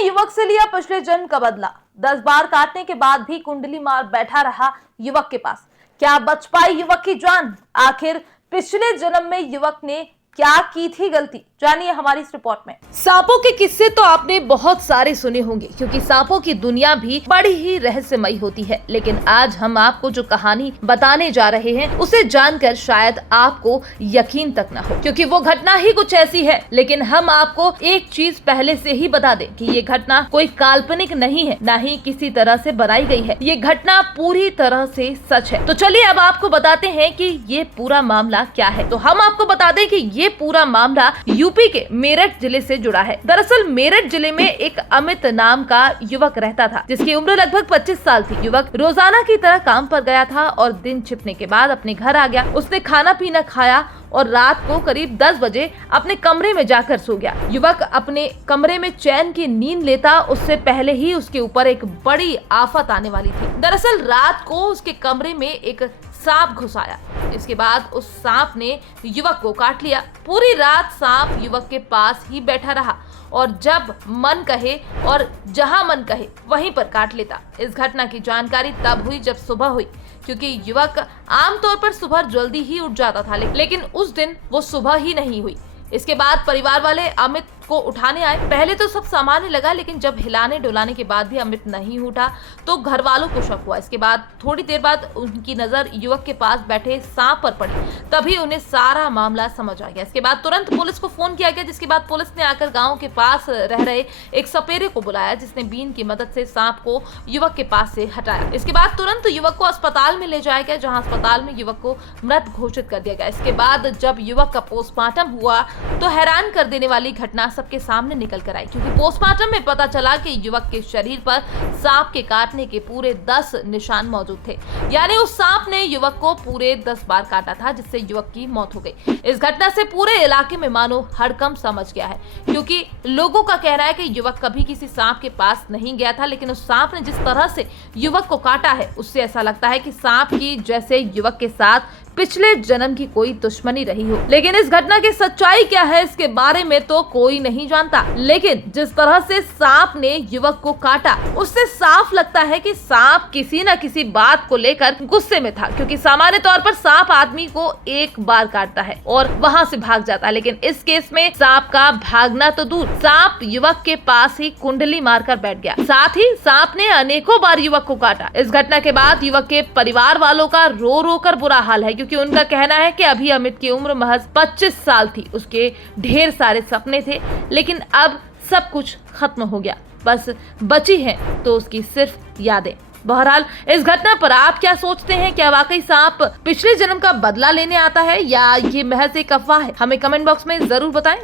युवक से लिया पिछले जन्म का बदला। 10 बार काटने के बाद भी कुंडली मार बैठा रहा युवक के पास। क्या बच पाई युवक की जान? आखिर पिछले जन्म में युवक ने क्या की थी गलती, जानिए हमारी इस रिपोर्ट में। सांपों के किस्से तो आपने बहुत सारे सुने होंगे, क्योंकि सांपों की दुनिया भी बड़ी ही रहस्यमयी होती है। लेकिन आज हम आपको जो कहानी बताने जा रहे हैं उसे जानकर शायद आपको यकीन तक ना हो, क्योंकि वो घटना ही कुछ ऐसी है। लेकिन हम आपको एक चीज पहले से ही बता दें कि ये घटना कोई काल्पनिक नहीं है, ना ही किसी तरह से बनाई गई है। ये घटना पूरी तरह से सच है। तो चलिए अब आपको बताते हैं कि ये पूरा मामला क्या है। तो हम आपको बता दें कि ये पूरा मामला यूपी के मेरठ जिले से जुड़ा है। दरअसल मेरठ जिले में एक अमित नाम का युवक रहता था, जिसकी उम्र लगभग 25 साल थी। युवक रोजाना की तरह काम पर गया था और दिन छिपने के बाद अपने घर आ गया। उसने खाना पीना खाया और रात को करीब 10 बजे अपने कमरे में जाकर सो गया। युवक अपने कमरे में चैन की नींद लेता उससे पहले ही उसके ऊपर एक बड़ी आफत आने वाली थी। दरअसल रात को उसके कमरे में एक सांप घुस आया। इसके बाद उस सांप ने युवक को काट लिया। पूरी रात सांप युवक के पास ही बैठा रहा और जब मन कहे और जहां मन कहे वहीं पर काट लेता। इस घटना की जानकारी तब हुई जब सुबह हुई, क्योंकि युवक आमतौर पर सुबह जल्दी ही उठ जाता था, लेकिन उस दिन वो सुबह ही नहीं हुई। इसके बाद परिवार वाले अमित को उठाने आए। पहले तो सब सामान्य लगा, लेकिन जब हिलाने डुलाने के बाद भी अमित नहीं उठा तो घर वालों को शक हुआ। इसके बाद थोड़ी देर बाद उनकी नजर युवक के पास बैठे सांप पर पड़ी। तभी उन्हें सारा मामला समझ आ गया। इसके बाद तुरंत पुलिस को फोन किया गया, जिसके बाद पुलिस ने आकर गाँव के पास रह रहे एक सपेरे को बुलाया, जिसने बीन की मदद से सांप को युवक के पास से हटाया। इसके बाद तुरंत युवक को अस्पताल में ले जाया गया, जहाँ अस्पताल में युवक को मृत घोषित कर दिया गया। इसके बाद जब युवक का पोस्टमार्टम हुआ तो हैरान कर देने वाली घटना सबके सामने निकल कर आई, क्योंकि पोस्टमार्टम में पता चला कि युवक के शरीर पर सांप के काटने के पूरे 10 निशान मौजूद थे। यानी उस सांप ने युवक को पूरे 10 बार काटा था, जिससे युवक की मौत हो गई। इस घटना से पूरे इलाके में मानो हड़कंप समझ गया है, क्योंकि लोगों का कहना है कि युवक कभी किसी सांप के पास नहीं गया था, लेकिन उस सांप ने जिस तरह से युवक को काटा है उससे ऐसा लगता है कि सांप की जैसे युवक के साथ पिछले जन्म की कोई दुश्मनी रही हो। लेकिन इस घटना की सच्चाई क्या है इसके बारे में तो कोई नहीं जानता, लेकिन जिस तरह से सांप ने युवक को काटा उससे साफ लगता है कि सांप किसी न किसी बात को लेकर गुस्से में था, क्योंकि सामान्य तौर पर सांप आदमी को एक बार काटता है और वहां से भाग जाता है, लेकिन इस केस में सांप का भागना तो दूर, सांप युवक के पास ही कुंडली मारकर बैठ गया। साथ ही सांप ने अनेकों बार युवक को काटा। इस घटना के बाद युवक के परिवार वालों का रो रो कर बुरा हाल है, क्योंकि उनका कहना है कि अभी अमित की उम्र महज 25 साल थी। उसके ढेर सारे सपने थे, लेकिन अब सब कुछ खत्म हो गया। बस बची हैं तो उसकी सिर्फ यादें। बहरहाल इस घटना पर आप क्या सोचते हैं? क्या वाकई सांप पिछले जन्म का बदला लेने आता है या ये महज एक अफवाह है? हमें कमेंट बॉक्स में जरूर बताएं।